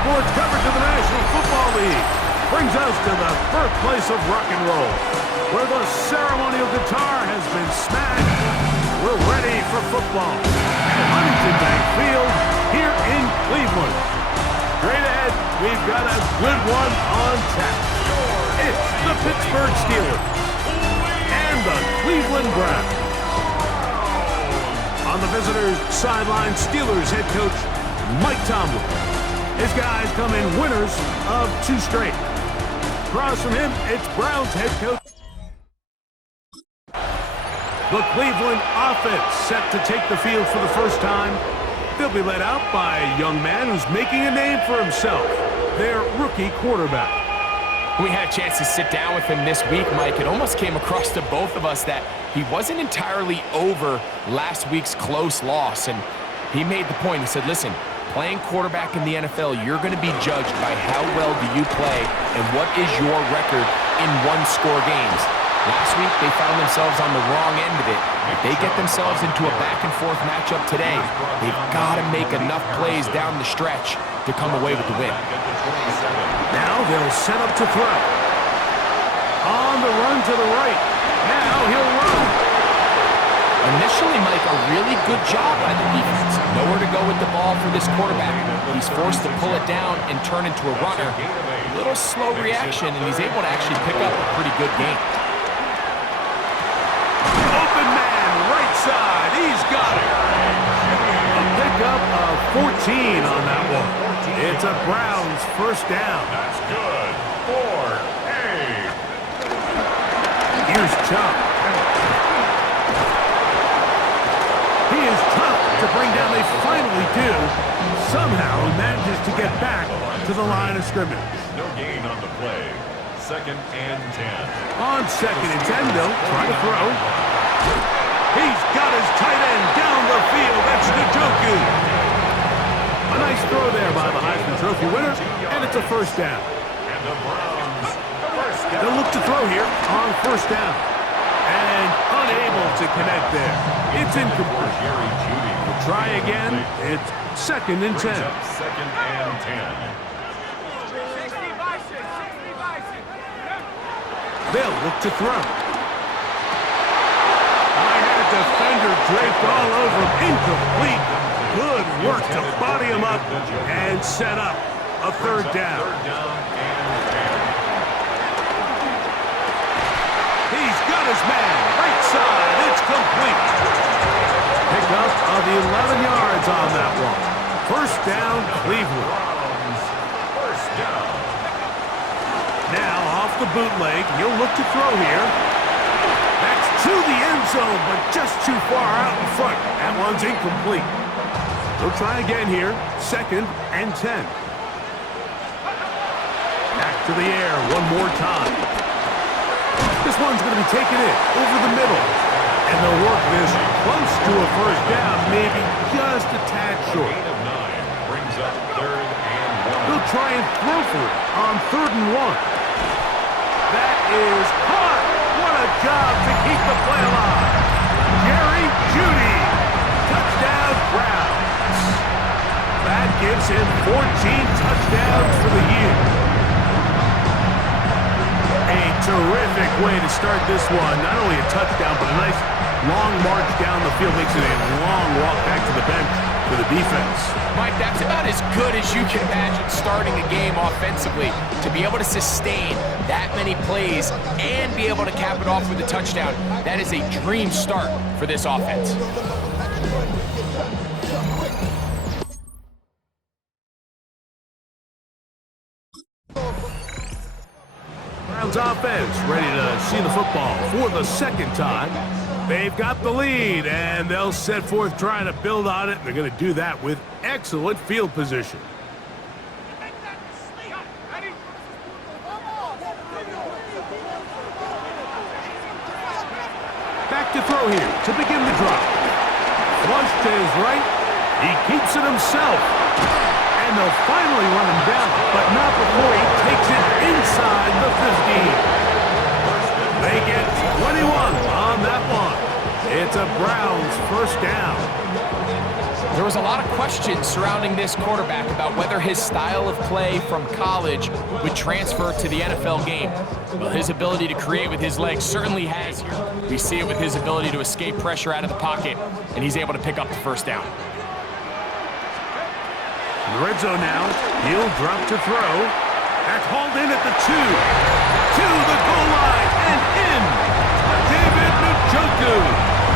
sports coverage of the National Football League brings us to the birthplace of rock and roll, where the ceremonial guitar has been smashed. We're ready for football at Huntington Bank Field here in Cleveland. Straight ahead, we've got a good one on tap. It's the Pittsburgh Steelers and the Cleveland Browns. On the visitors' sideline, Steelers head coach Mike Tomlin. His guys come in winners of 2 straight. Across from him, it's Browns head coach. The Cleveland offense set to take the field for the first time. They'll be led out by a young man who's making a name for himself, their rookie quarterback. We had a chance to sit down with him this week, Mike. It almost came across to both of us that he wasn't entirely over last week's close loss. And he made the point. He said, listen, playing quarterback in the NFL, you're going to be judged by how well do you play and what is your record in one-score games. Last week, they found themselves on the wrong end of it. If they get themselves into a back-and-forth matchup today, they've got to make enough plays down the stretch to come away with the win. Now they'll set up to throw. On the run to the right. Now he'll run. Initially, Mike, a really good job by the defense. Nowhere to go with the ball for this quarterback. He's forced to pull it down and turn into a runner. A little slow reaction, and he's able to actually pick up a pretty good game. Open man, right side. He's got it. A pickup of 14 on that one. It's a Browns first down. That's good. 4-8. Here's Chubb. He is tough to bring down. They finally do. Somehow he manages to get back to the line of scrimmage. No gain on the play. 2nd and 10. On 2nd and 10, they'll try to throw. He's got his tight end down the field. That's Njoku. A nice throw there by the Heisman Trophy winner, and it's a first down. And the Browns, first down. They'll look to throw here on first down. And unable to connect there. It's incomplete. We'll try again. It's 2nd and 10. 2nd and 10. They'll look to throw. I had a defender draped all over him. Incomplete. Good work to body him up and set up a 3rd down. He's got his man. Right side. It's complete. Pick up of 11 yards on that one. First down, Cleveland. First down. Now off the bootleg. He'll look to throw here. That's to the end zone, but just too far out in front. That one's incomplete. They'll try again here. 2nd and 10. Back to the air one more time. This one's going to be taken in over the middle. And they'll work this close to a first down, maybe just a tad short. Gain of 9 brings up 3rd and 1. They'll try and throw for it on 3rd and 1. That is caught. What a job to keep the play alive. Jerry Jeudy. Touchdown, Browns. That gives him 14 touchdowns for the year. A terrific way to start this one. Not only a touchdown, but a nice long march down the field. Makes it a long walk back to the bench for the defense. Mike, that's about as good as you can imagine starting a game offensively. To be able to sustain that many plays and be able to cap it off with a touchdown, that is a dream start for this offense. Browns offense ready to see the football for the 2nd time. They've got the lead, and they'll set forth trying to build on it. They're going to do that with excellent field position. Back to throw here to begin the drop. Flush to his right. He keeps it himself. And they'll finally run him down, but not before he takes it inside the 15. They get 21 on that one. It's a Browns first down. There was a lot of questions surrounding this quarterback about whether his style of play from college would transfer to the NFL game. Well, his ability to create with his legs certainly has here. We see it with his ability to escape pressure out of the pocket, and he's able to pick up the first down. In the red zone now, he'll drop to throw. That's hauled in at the 2. To the goal line and in. David Njoku.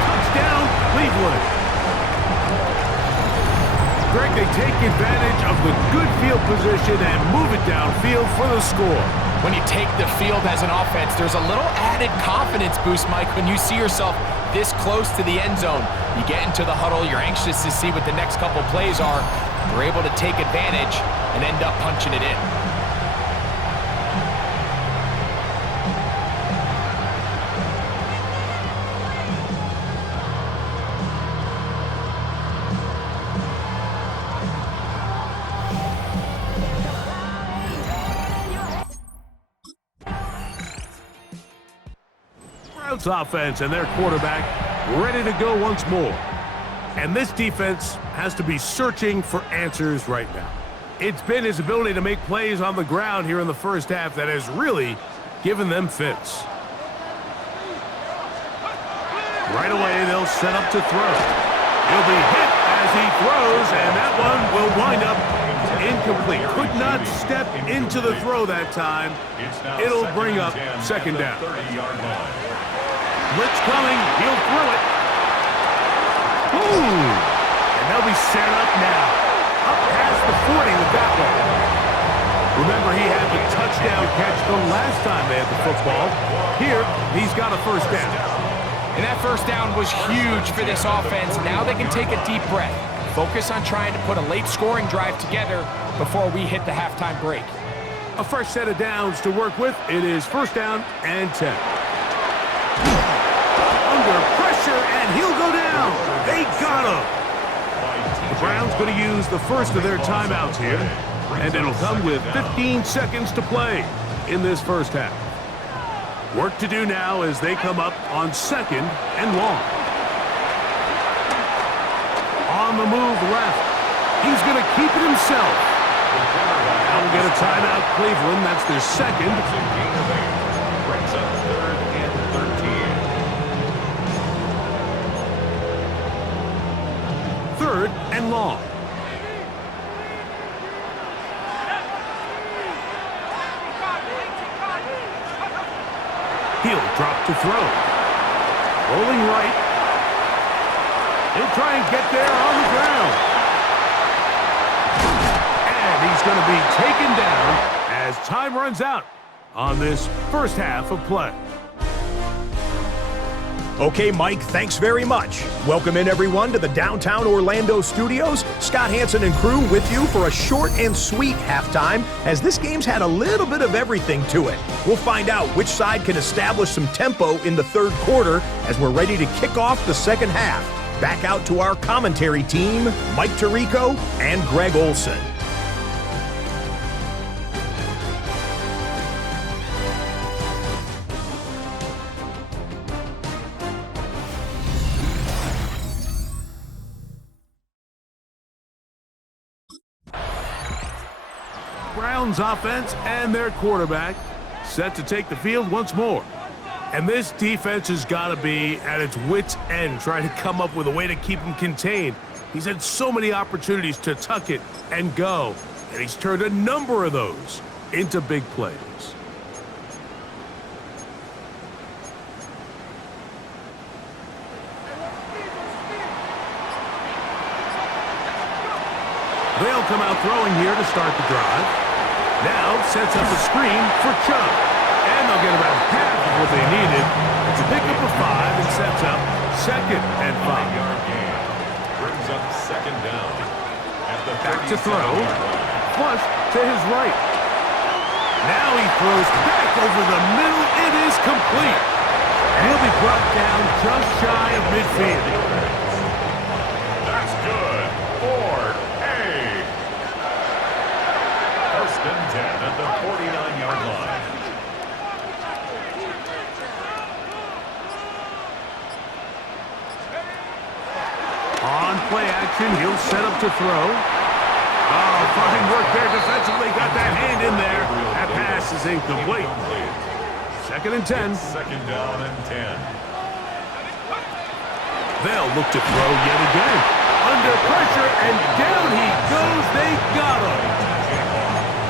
Touchdown, Cleveland. Greg, they take advantage of the good field position and move it downfield for the score. When you take the field as an offense, there's a little added confidence boost, Mike, when you see yourself this close to the end zone. You get into the huddle, you're anxious to see what the next couple plays are. You're able to take advantage and end up punching it in. Browns offense and their quarterback ready to go once more. And this defense has to be searching for answers right now. It's been his ability to make plays on the ground here in the first half that has really given them fits. Right away, they'll set up to throw. He'll be hit as he throws, and that one will wind up incomplete. Could not step into the throw that time. It'll bring up second down. Blitz coming. He'll throw it. Ooh! And they'll be set up now. Up past the 40 with that one. Remember, he had the touchdown catch the last time they had the football. Here, he's got a first down. And that first down was huge for this offense. Now they can take a deep breath. Focus on trying to put a late scoring drive together before we hit the halftime break. A fresh set of downs to work with. It is first down and 10. Under pressure, and he'll go down. They got him. The Browns going to use the first of their timeouts here, and it'll come with 15 seconds to play in this first half. Work to do now as they come up on second and long. On the move left. He's going to keep it himself. Now we'll get a timeout, Cleveland. That's their second. Brings up third and 13. Third and long. He'll drop to throw. Rolling right. He'll try and get there on the ground. And he's going to be taken down as time runs out on this first half of play. Okay, Mike, thanks very much. Welcome in, everyone, to the downtown Orlando studios. Scott Hansen and crew with you for a short and sweet halftime, as this game's had a little bit of everything to it. We'll find out which side can establish some tempo in the third quarter as we're ready to kick off the second half. Back out to our commentary team, Mike Tirico and Greg Olson. Browns offense and their quarterback set to take the field once more. And this defense has got to be at its wits' end, trying to come up with a way to keep him contained. He's had so many opportunities to tuck it and go, and he's turned a number of those into big plays. They'll come out throwing here to start the drive. Now sets up a screen for Chubb. And they'll get about half of what they needed. It's a pickup of 5 and sets up second and 5. 9-yard gain. Brings up second down. At the Back to throw. 37-yard line. Flush to his right. Now he throws back over the middle. It is complete. And he'll be brought down just shy of midfield. That's good. Ford. First and 10 at the 49-yard line. On play action. He'll set up to throw. Oh, fine work there defensively. Got that hand in there. That pass is incomplete. Second and 10. Second down and 10. They'll look to throw yet again. Under pressure, and down he goes. They got him.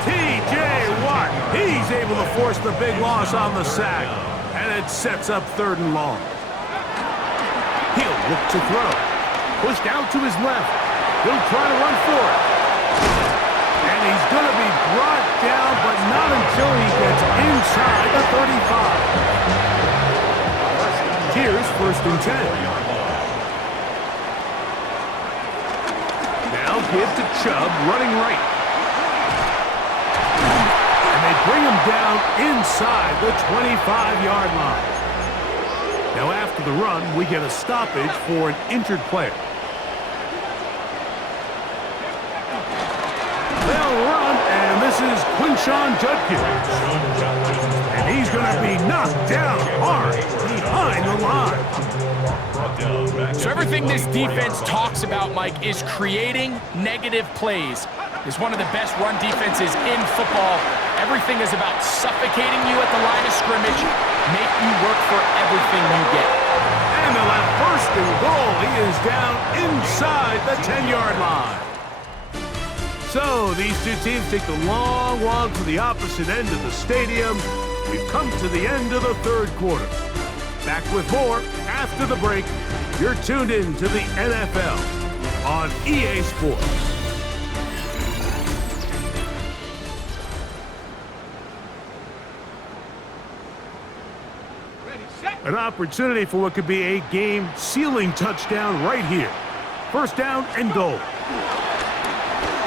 T.J. Watt. He's able to force the big loss on the sack. And it sets up third and long. He'll look to throw. Pushed out to his left. He'll try to run for it. And he's going to be brought down, but not until he gets inside the 35. Here's first and 10. Now give to Chubb, running right. And they bring him down inside the 25-yard line. Now after the run, we get a stoppage for an injured player. They'll run, and this is Quinshon Judkins. And he's going to be knocked down hard behind the line. So everything this defense talks about, Mike, is creating negative plays. It's one of the best run defenses in football. Everything is about suffocating you at the line of scrimmage, make you work for everything you get. And they'll have first and goal. He is down inside the 10-yard line. So these two teams take the long walk to the opposite end of the stadium. We've come to the end of the third quarter. Back with more after the break. You're tuned in to the NFL on EA Sports. An opportunity for what could be a game-sealing touchdown right here. First down and goal.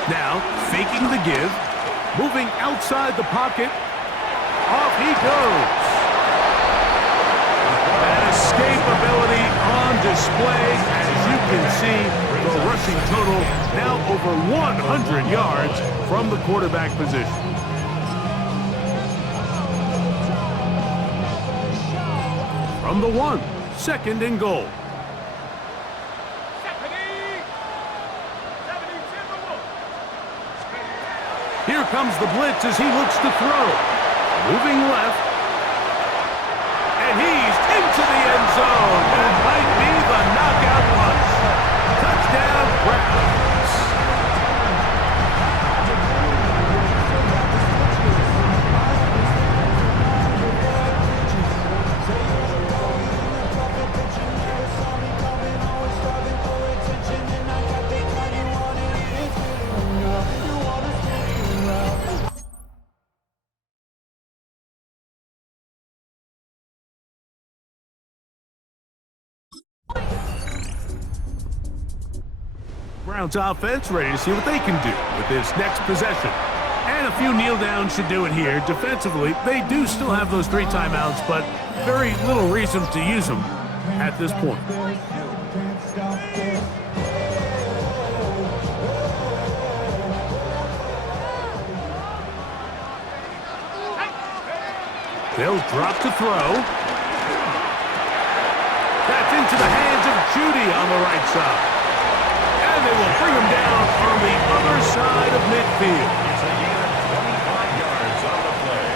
Now, faking the give, moving outside the pocket. Off he goes. That escapability on display. As you can see, the rushing total now over 100 yards from the quarterback position. From the 1, second and goal. Here comes the blitz as he looks to throw. Moving left. And he's into the end zone. That might be the knockout punch. Touchdown, Browns. Browns offense ready to see what they can do with this next possession. And a few kneel downs should do it here. Defensively, they do still have those 3 timeouts, but very little reason to use them at this point. They'll drop to throw. That's into the hands of Judy on the right side. And they will bring him down on the other side of midfield. It's a gain of 25 yards on the play.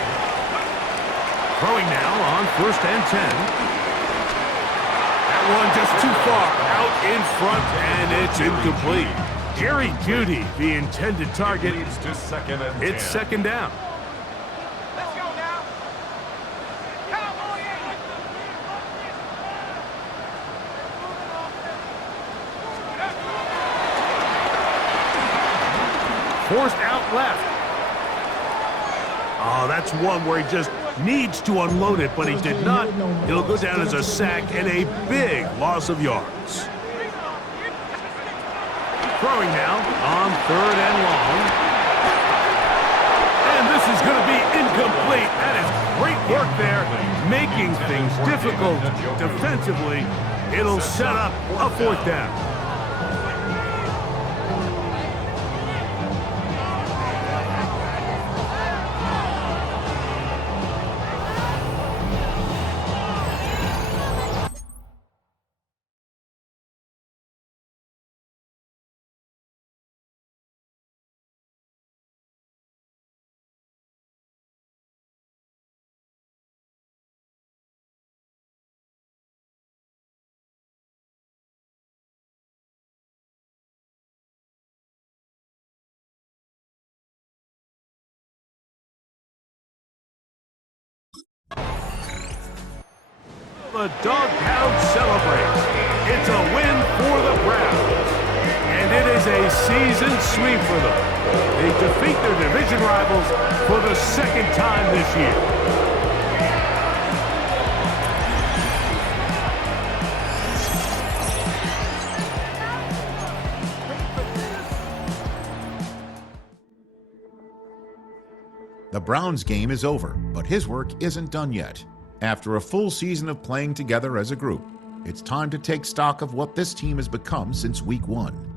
Throwing now on first and 10. That one just too far out in front, and it's incomplete. Jerry Jeudy, the intended target. Leads to second and 10. It's second down. Let's go now. Cowboy in. Forced out left. Oh, that's one where he just needs to unload it, but he did not. It'll go down as a sack and a big loss of yards. Throwing now on third and long. And this is going to be incomplete. That is great work there, making things difficult defensively. It'll set up a fourth down. The doghouse celebrates. It's a win for the Browns. And it is a season sweep for them. They defeat their division rivals for the second time this year. The Browns game is over, but his work isn't done yet. After a full season of playing together as a group, it's time to take stock of what this team has become since week 1.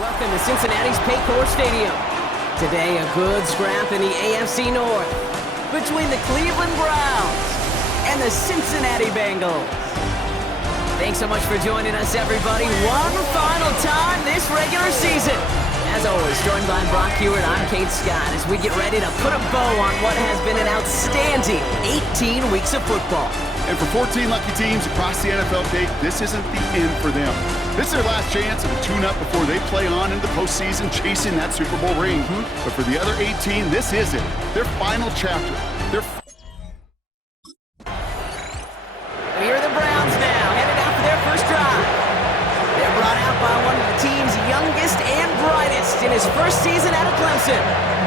Welcome to Cincinnati's Paycor Stadium. Today, a good scrap in the AFC North between the Cleveland Browns and the Cincinnati Bengals. Thanks so much for joining us, everybody. One final time this regular season. As always, joined by Brock Hewitt, I'm Kate Scott as we get ready to put a bow on what has been an outstanding 18 weeks of football. And for 14 lucky teams across the NFL, Kate, this isn't the end for them. This is their last chance of a tune-up before they play on in the postseason chasing that Super Bowl ring. But for the other 18, this is it. Their final chapter. Here are the Browns now, headed out for their first drive. They're brought out by one of the team's youngest and brightest in his first season out of Clemson.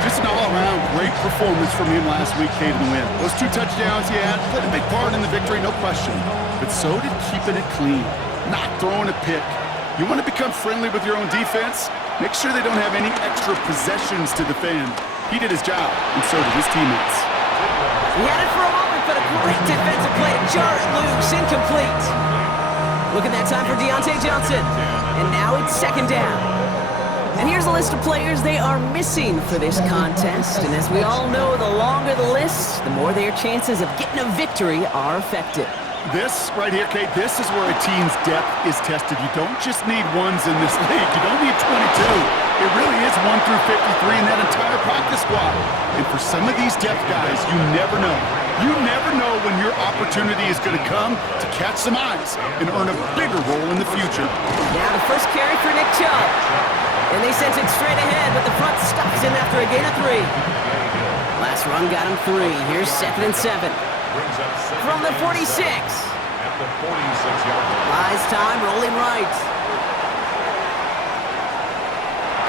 Just an all-around great performance from him last week, Kate, in the win. Those 2 touchdowns he had played a big part in the victory, no question. But so did keeping it clean, not throwing a pick. You want to become friendly with your own defense? Make sure they don't have any extra possessions to defend. He did his job, and so did his teammates. He had it for a moment, but a great defensive play to jar it loose, incomplete. Look at that time for Deontay Johnson. And now it's second down. And here's a list of players they are missing for this contest. And as we all know, the longer the list, the more their chances of getting a victory are affected. This right here, Kate, this is where a team's depth is tested. You don't just need ones in this league. You don't need 22. It really is 1 through 53 in that entire practice squad. And for some of these depth guys, you never know. You never know when your opportunity is going to come to catch some eyes and earn a bigger role in the future. Now the first carry for Nick Chubb. And they sent it straight ahead, but the front stops him after a gain of 3. Last run got him 3. Here's 2nd and 7. From the 46. At the 46-yard line. Buys time, rolling right.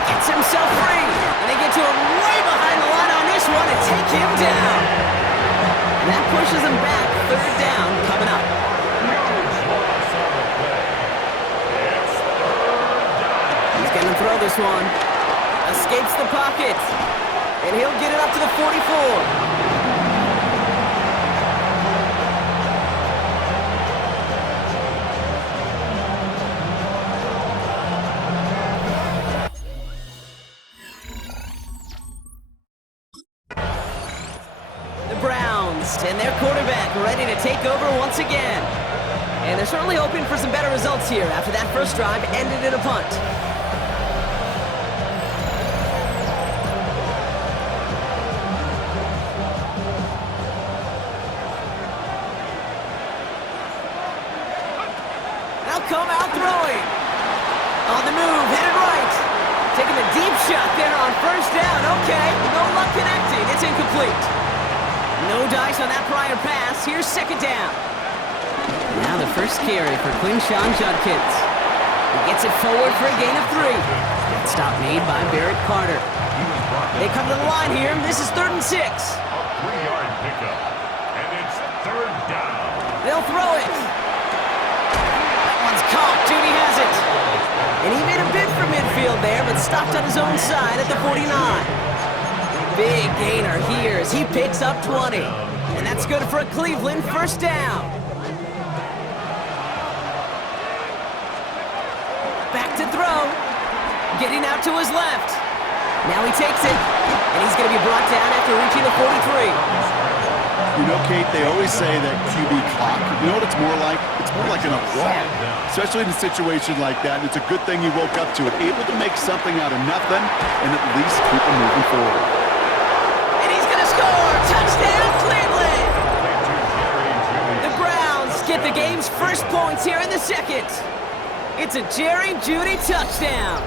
Gets himself free. And they get to him way behind the line on this one and take him down. And that pushes him back. 3rd down coming up. He's going to throw this one. Escapes the pocket. And he'll get it up to the 44. And their quarterback ready to take over once again. And they're certainly hoping for some better results here after that first drive ended in a punt. Now come out throwing. On the move, headed right. Taking a deep shot there on first down. Okay, no luck connecting. It's incomplete. No dice on that prior pass. Here's 2nd down. Now the first carry for Quinshawn Judkins. He gets it forward for a gain of 3. That stop made by Barrett Carter. They come to the line here. This is 3rd and 6. A 3-yard pickup. And it's 3rd down. They'll throw it. That one's caught. Judy has it. And he made a bid for midfield there, but stopped on his own side at the 49. Big gainer here as he picks up 20. And that's good for a Cleveland 1st down. Back to throw. Getting out to his left. Now he takes it. And he's going to be brought down after reaching the 43. You know, Kate, they always say that QB clock. You know what it's more like? It's more like an alarm, especially in a situation like that. And it's a good thing you woke up to it, able to make something out of nothing and at least keep them moving forward. And he's going to score! Touchdown, Cleveland! The Browns get the game's first points here in the 2nd. It's a Jerry Jeudy touchdown.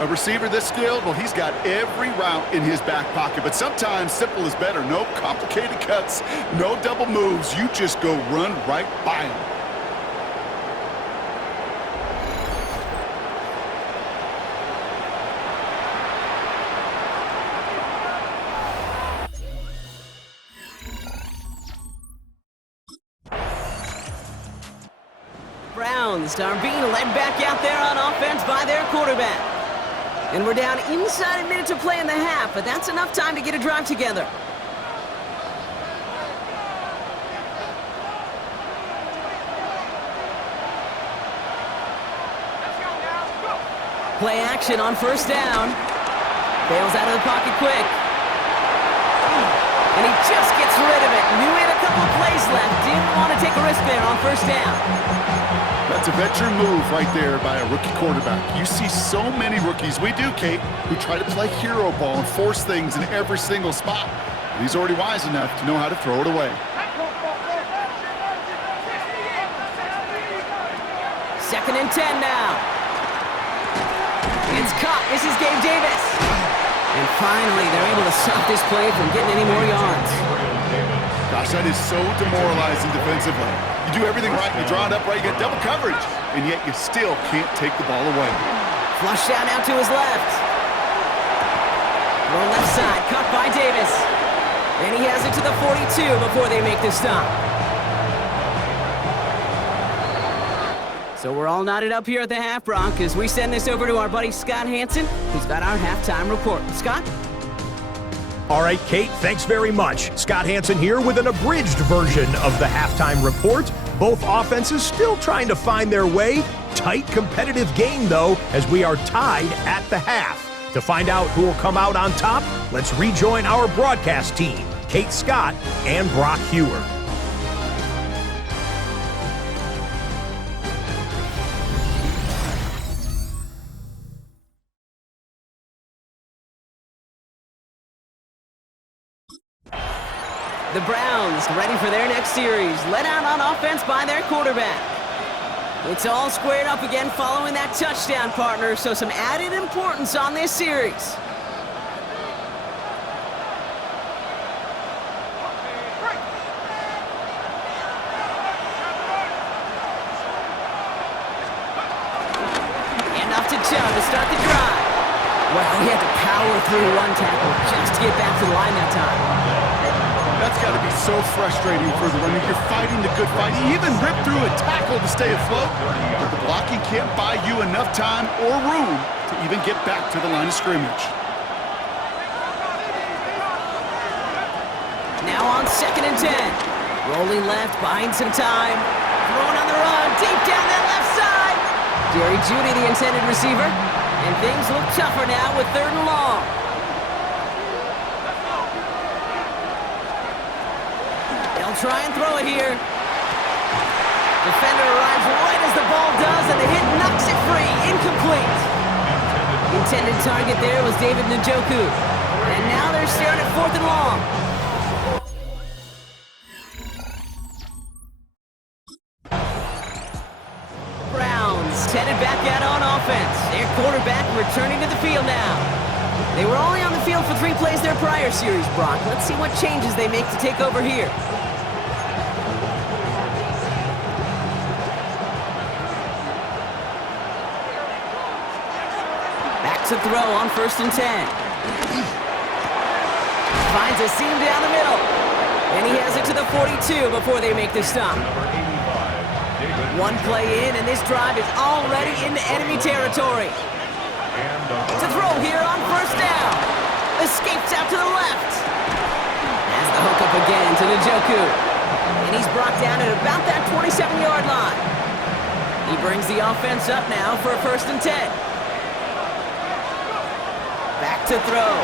A receiver this skilled, well, he's got every route in his back pocket. But sometimes simple is better. No complicated cuts, no double moves. You just go run right by him. Browns are being led back out there on offense by their quarterback. And we're down inside a minute to play in the half, but that's enough time to get a drive together. Play action on 1st down. Bails out of the pocket quick. And he just gets rid of it. Knew he had a couple of plays left. Didn't want to take a risk there on 1st down. That's a veteran move right there by a rookie quarterback. You see so many rookies, we do, Kate, who try to play hero ball and force things in every single spot. But he's already wise enough to know how to throw it away. 2nd and 10 now. It's caught. This is Gabe Davis. And finally, they're able to stop this play from getting any more yards. Gosh, that is so demoralizing defensively. You do everything right, you draw it up right, you get double coverage, and yet you still can't take the ball away. Flush down out to his left. Throw left side, caught by Davis. And he has it to the 42 before they make the stop. So we're all knotted up here at the half, Bronc, as we send this over to our buddy Scott Hansen, who's got our halftime report. Scott? All right, Kate, thanks very much. Scott Hansen here with an abridged version of the halftime report. Both offenses still trying to find their way. Tight, competitive game, though, as we are tied at the half. To find out who will come out on top, let's rejoin our broadcast team, Kate Scott and Brock Hewer. The Browns ready for their next series, led out on offense by their quarterback. It's all squared up again following that touchdown, partner, so some added importance on this series. And off to Chubb to start the drive. Well, he had to power through one tackle just to get back to the line that time. That's got to be so frustrating for the runner. You're fighting the good fight. He even ripped through a tackle to stay afloat. But the blocking can't buy you enough time or room to even get back to the line of scrimmage. Now on 2nd and 10. Rolling left, buying some time. Throwing on the run, deep down that left side. Jerry Jeudy, the intended receiver. And things look tougher now with 3rd and long. Try and throw it here. Defender arrives right as the ball does, and the hit knocks it free. Incomplete. Intended target there was David Njoku. And now they're staring at 4th and long. Browns headed back out on offense. Their quarterback returning to the field now. They were only on the field for 3 plays their prior series, Brock. Let's see what changes they make to take over here. to throw on 1st and 10. Finds a seam down the middle. And he has it to the 42 before they make the stop. One play in, and this drive is already into enemy territory. To throw here on 1st down. Escapes out to the left. Has the hook up again to Njoku. And he's brought down at about that 27-yard line. He brings the offense up now for a 1st and 10. Back to throw.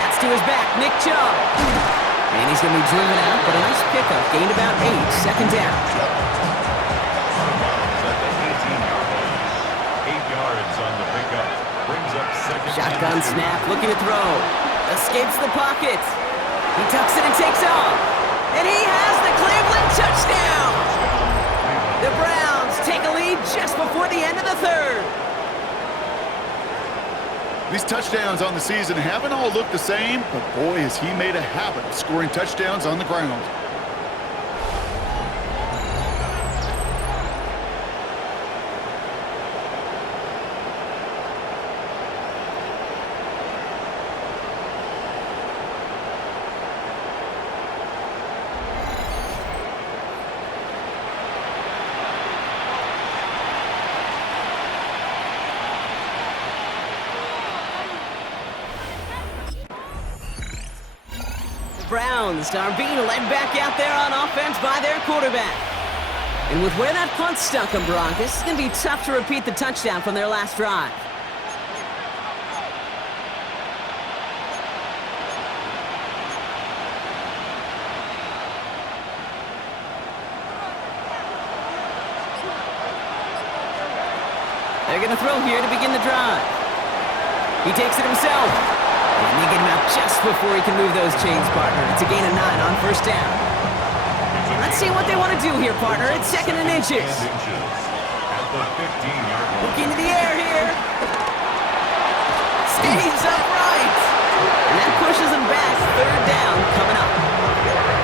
That's to his back, Nick Chubb. And he's going to be driven out, but a nice pickup. Gained about 8, 2nd down. Shotgun snap, looking to throw. Escapes the pocket. He tucks it and takes off. And he has the Cleveland touchdown. The Browns take a lead just before the end of the 3rd. These touchdowns on the season haven't all looked the same, but boy, has he made a habit of scoring touchdowns on the ground. Browns are being led back out there on offense by their quarterback. And with where that punt stuck them, Broncos, it's going to be tough to repeat the touchdown from their last drive. They're going to throw here to begin the drive. He takes it himself. And they get him out just before he can move those chains, partner. It's a gain of 9 on 1st down. Let's see what they want to do here, partner. It's 2nd and inches. Look into the air here. Stays upright. And that pushes him back. 3rd down coming up.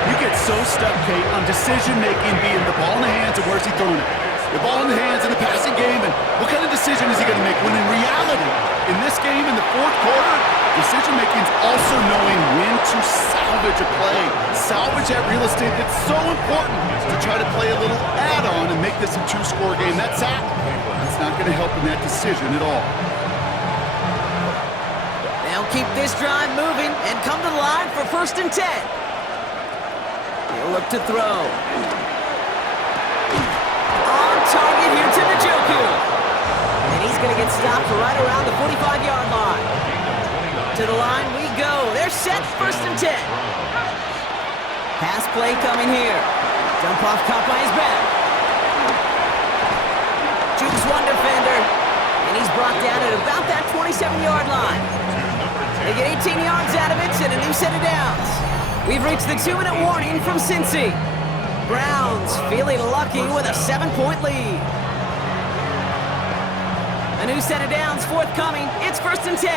You get so stuck, Kate, on decision-making being the ball in the hands and where's he throwing it. The ball in the hands in the passing game, and what kind of decision is he going to make? When in reality, in this game, in the 4th quarter, decision-making is also knowing when to salvage a play. Salvage that real estate that's so important to try to play a little add-on and make this a 2-score game. That sack, that's not going to help in that decision at all. They'll keep this drive moving and come to the line for 1st and 10. They'll look to throw. On target here to Njoku. And he's going to get stopped right around the 45-yard line. To the line we go. They're set 1st and 10. Pass play coming here. Dump off caught by his back. Jukes one defender. And he's brought down at about that 27-yard line. They get 18 yards out of it and a new set of downs. We've reached the 2-minute warning from Cincy. Browns feeling lucky with a 7-point lead. A new set of downs forthcoming. It's 1st and 10.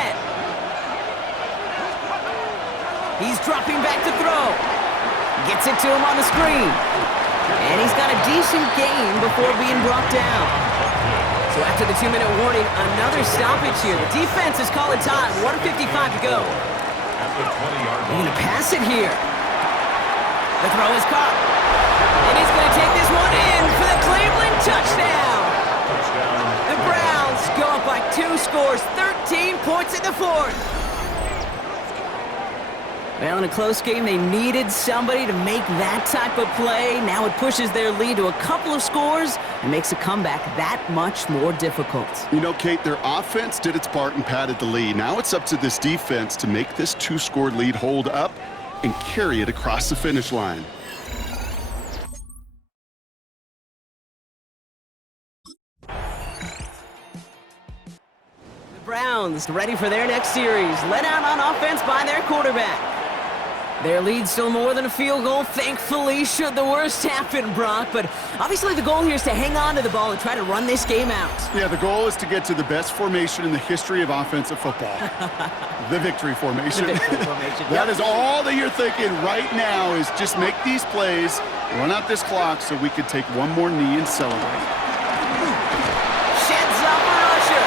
He's dropping back to throw. Gets it to him on the screen. And he's got a decent gain before being brought down. So after the 2-minute warning, another stoppage here. The defense is calling time. 1:55 to go. They're going to pass it here. The throw is caught. And he's going to take this one in for the Cleveland touchdown. The Browns go up by 2 scores, 13 points in the 4th. Well, in a close game, they needed somebody to make that type of play. Now it pushes their lead to a couple of scores and makes a comeback that much more difficult. You know, Kate, their offense did its part and padded the lead. Now it's up to this defense to make this 2-score lead hold up and carry it across the finish line. The Browns ready for their next series, led out on offense by their quarterback. Their lead's still more than a field goal, thankfully, should the worst happen, Brock. But obviously the goal here is to hang on to the ball and try to run this game out. Yeah, the goal is to get to the best formation in the history of offensive football. The victory formation. The victory formation. That is all that you're thinking right now is just make these plays, run out this clock so we could take one more knee and celebrate. Sheds off a rusher.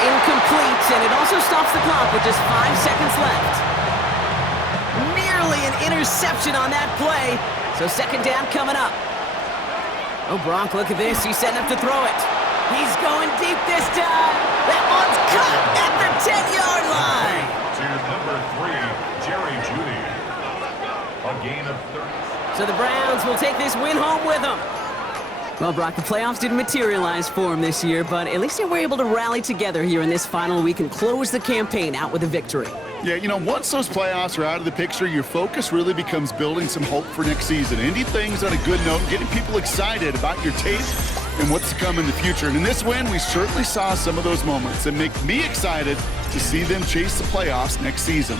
incomplete, and it also stops the clock with just 5 seconds left. Nearly an interception on that play, so second down coming up. Oh, Brock, look at this. He's setting up to throw it. He's going deep this time. That one's caught at the 10-yard line. To number 3, Jerry Jeudy. A gain of 30. So the Browns will take this win home with them. Well, Brock, the playoffs didn't materialize for them this year, but at least they were able to rally together here in this final week and close the campaign out with a victory. Yeah, you know, once those playoffs are out of the picture, your focus really becomes building some hope for next season. Ending things on a good note, getting people excited about your tape and what's to come in the future. And in this win, we certainly saw some of those moments that make me excited to see them chase the playoffs next season.